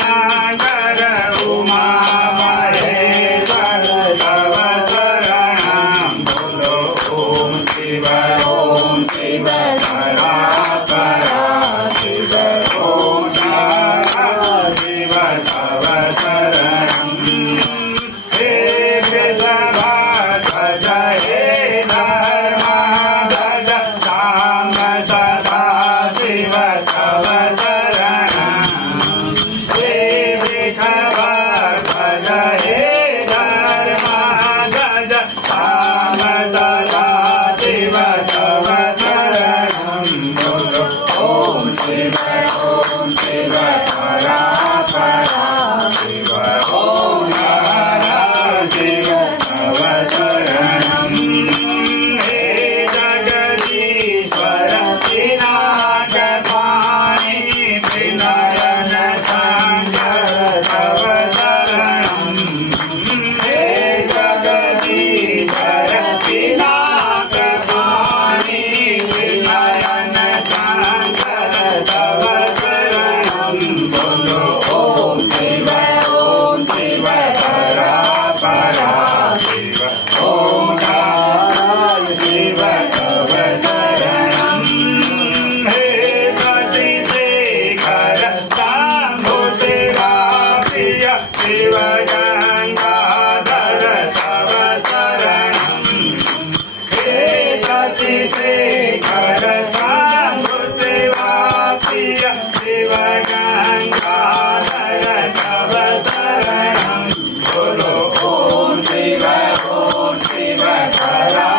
शंकर उमा महेश्वर तव शरणं बोलो ओम शिव परा परा शिव ओम शिव तव शरणं हे केशव ध्वज हे धर्म ध्वज साम सदा शिव तव शरणं हे केशव ध्वज हे धर्म ध्वज साम सदा शिव तव शरणं बोलो ओम शिव परा परा शिव ओम शिव तव शरणं हे जगदीश्वर पिनाकपाणि विनयन शंकर तव शरणं हे जगदीश्वर पिनाकपाणि विनयन शंकर तव शरणं बोलो ओम शिव परा परा शिव ओम शिव तव शरणं हे सतिशेखर शंभो सेवा प्रिय शिव गंगाधर तव शरणं हे सतिशेखर शंभो सेवा प्रिय शिव गंगाधर तव शरणं बोलो ओम शिव परा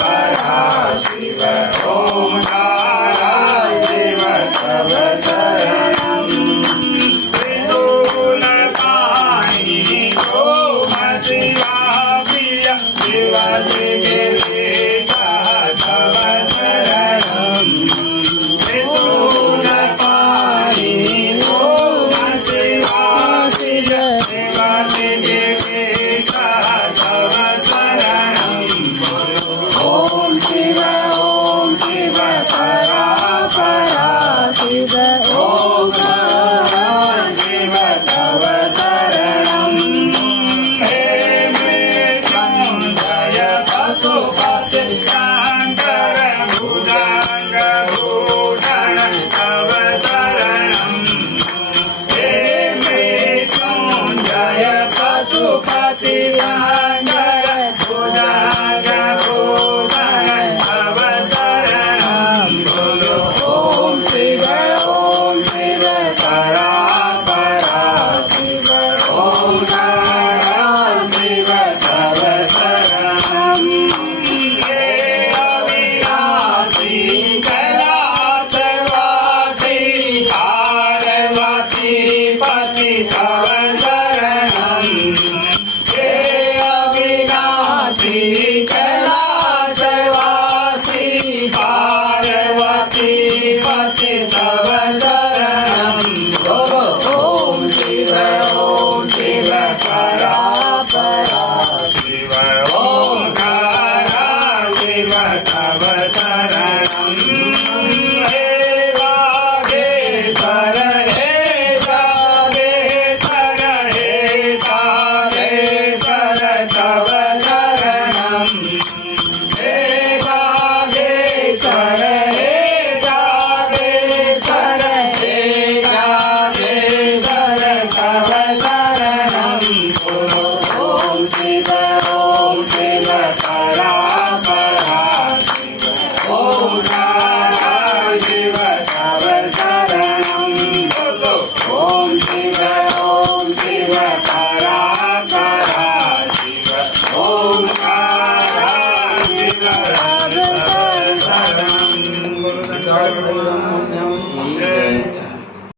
परा शिव ओम शिव तव शरणं त्रिशूलपाणि गोमशिवा प्रिय शिव तव शरणं त्रिशूलपाणि गोमशिवा प्रिय शिव तव शरणं ओम शिव परा परा शिव ओम शिव तव शरणं हे मृत्युंजय पशुपते शंकर भुजंग भूषण तव शरणं हे मृत्युंजय पशुपते शंकर भुजंग भूषण तव शरणं बोलो ओम शिव परा परा शिव ओम शिव तव शरणं हे अविनाशी कैलासवासी पार्वती पति तव